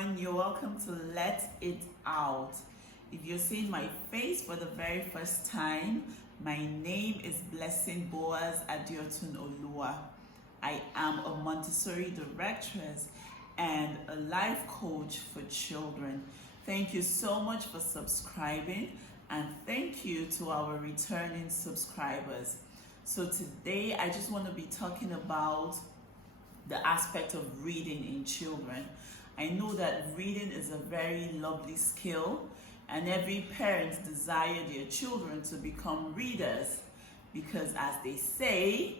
everyone. You're welcome to Let It Out. If you're seeing my face for the very first time, my name is Blessing Boaz Adiotun Olua. I am a Montessori directress and a life coach for children. Thank you so much for subscribing, and thank you to our returning subscribers. So today I just want to be talking about the aspect of reading in children. I know that reading is a very lovely skill, and every parent desires their children to become readers because, as they say,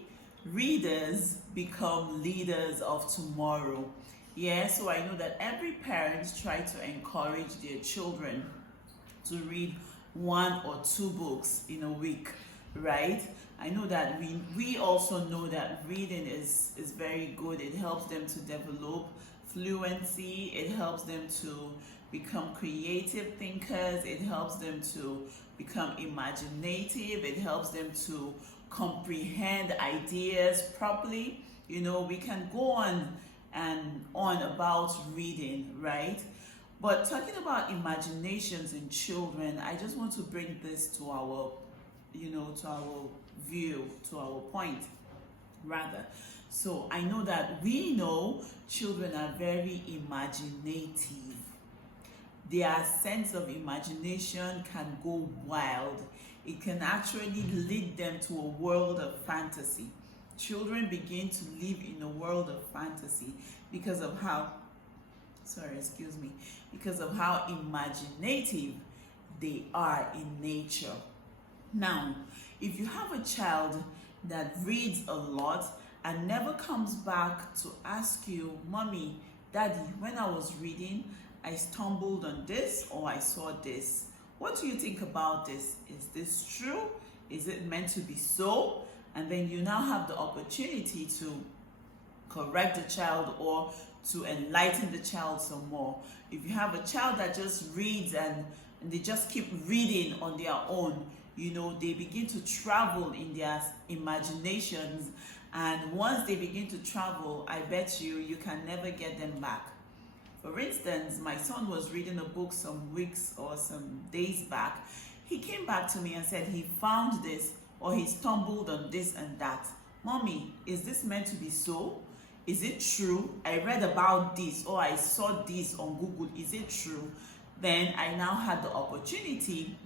readers become leaders of tomorrow. Yeah, so I know that every parent try to encourage their children to read 1 or 2 books in a week, right? I know that we also know that reading is very good. It helps them to develop fluency. It helps them to become creative thinkers. It helps them to become imaginative. It helps them to comprehend ideas properly. You know, we can go on and on about reading, right? But talking about imaginations in children, I just want to bring this to our view, to our point, rather. So I know that we know children are very imaginative. Their sense of imagination can go wild. It can actually lead them to a world of fantasy. Children begin to live in a world of fantasy because of how imaginative they are in nature. Now, if you have a child that reads a lot and never comes back to ask you, "Mommy, Daddy, when I was reading, I stumbled on this or I saw this. What do you think about this? Is this true? Is it meant to be so?" And then you now have the opportunity to correct the child or to enlighten the child some more. If you have a child that just reads and they just keep reading on their own, you know, they begin to travel in their imaginations, and once they begin to travel, I bet you can never get them back. For instance, my son was reading a book some weeks or some days back. He came back to me and said he found this or he stumbled on this and that. "Mommy, is this meant to be so? Is it true? I read about this or I saw this on Google. Is it true?" Then I now had the opportunity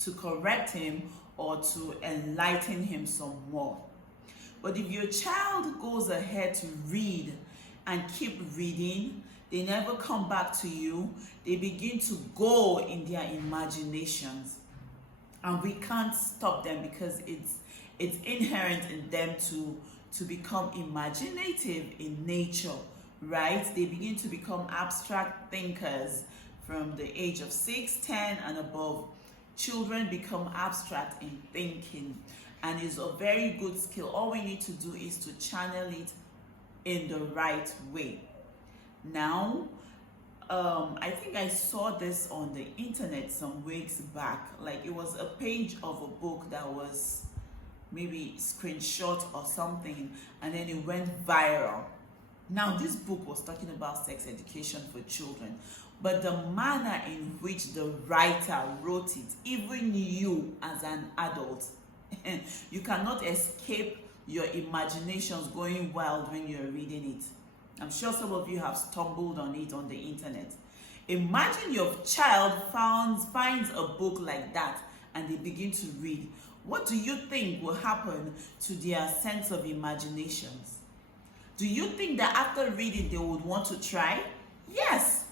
to correct him or to enlighten him some more. But if your child goes ahead to read and keep reading, they never come back to you, they begin to go in their imaginations. And we can't stop them because it's inherent in them to become imaginative in nature, right? They begin to become abstract thinkers from the age of 6, 10 and above. Children become abstract in thinking, and it's a very good skill. All we need to do is to channel it in the right way. Now, I think I saw this on the internet some weeks back. Like, it was a page of a book that was maybe screenshot or something, and then it went viral. Now, this book was talking about sex education for children, but the manner in which the writer wrote it, even you as an adult, you cannot escape your imaginations going wild when you're reading it. I'm sure some of you have stumbled on it on the internet. Imagine your child finds a book like that and they begin to read. What do you think will happen to their sense of imaginations? Do you think that after reading they would want to try? Yes.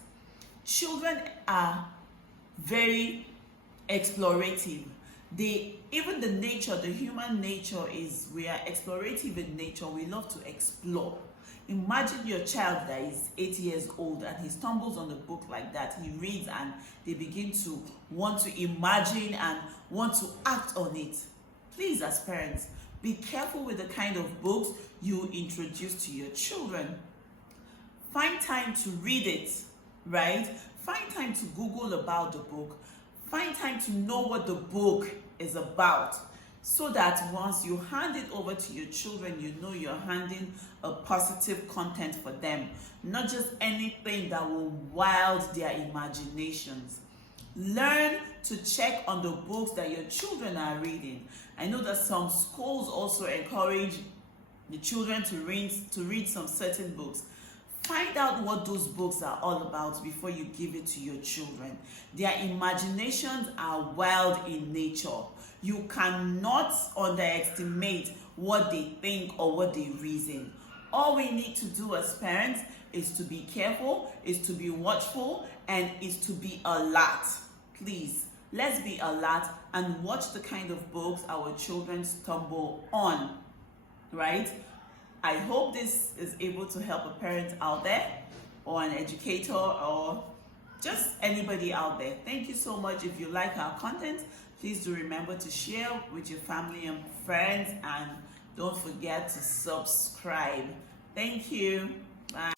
Children are very explorative. Even the human nature is, we are explorative in nature. We love to explore. Imagine your child that is 8 years old and he stumbles on a book like that. He reads and they begin to want to imagine and want to act on it. Please, as parents, be careful with the kind of books you introduce to your children. Find time to read it, right? Find time to Google about the book. Find time to know what the book is about so that once you hand it over to your children, you know you're handing a positive content for them, not just anything that will wild their imaginations. Learn to check on the books that your children are reading. I know that some schools also encourage the children to read some certain books. Find out what those books are all about before you give it to your children. Their imaginations are wild in nature. You cannot underestimate what they think or what they reason. All we need to do as parents is to be careful, is to be watchful, and is to be alert. Please, let's be alert and watch the kind of books our children stumble on, right? I hope this is able to help a parent out there, or an educator, or just anybody out there. Thank you so much. If you like our content, please do remember to share with your family and friends, and don't forget to subscribe. Thank you. Bye.